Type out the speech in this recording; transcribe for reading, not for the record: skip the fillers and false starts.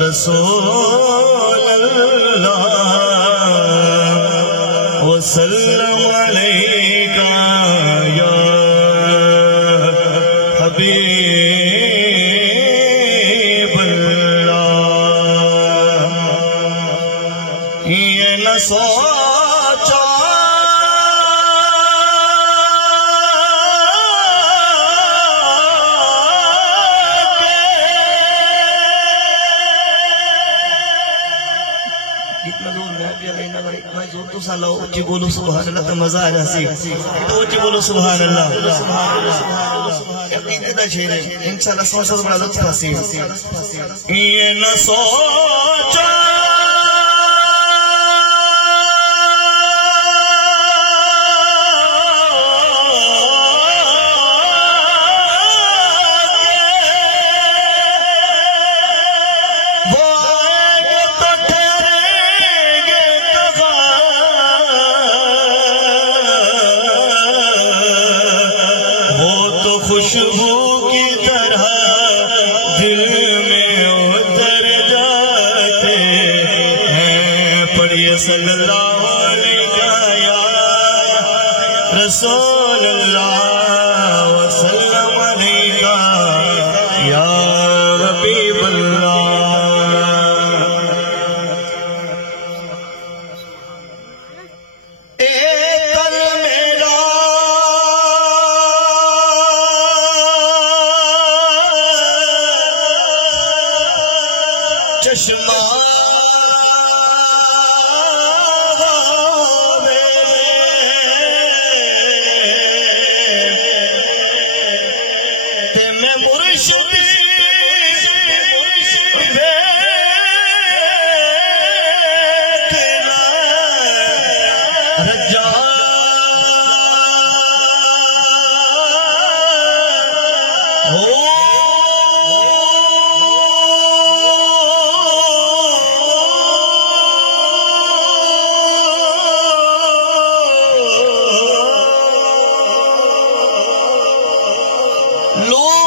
رسول اللہ وسلم علیکہ یا حبیب اللہ۔ یہ نہ سوچا اچھی بولو سبحان اللہ تو مزہ آ جاسی، اچھی بولو سبحان اللہ۔ یقین دا شیر ہے انشاءاللہ سوچا تو بڑا لطف آسی۔ یہ نہ سوچا خوشبو کی طرح دل میں اتر جاتے ہیں، پڑھیے صلی اللہ علیہ یا رسول اللہ وسلم علیہ یا حبیب اللہ۔ چشمہ تے میں مرشد رجا لوگ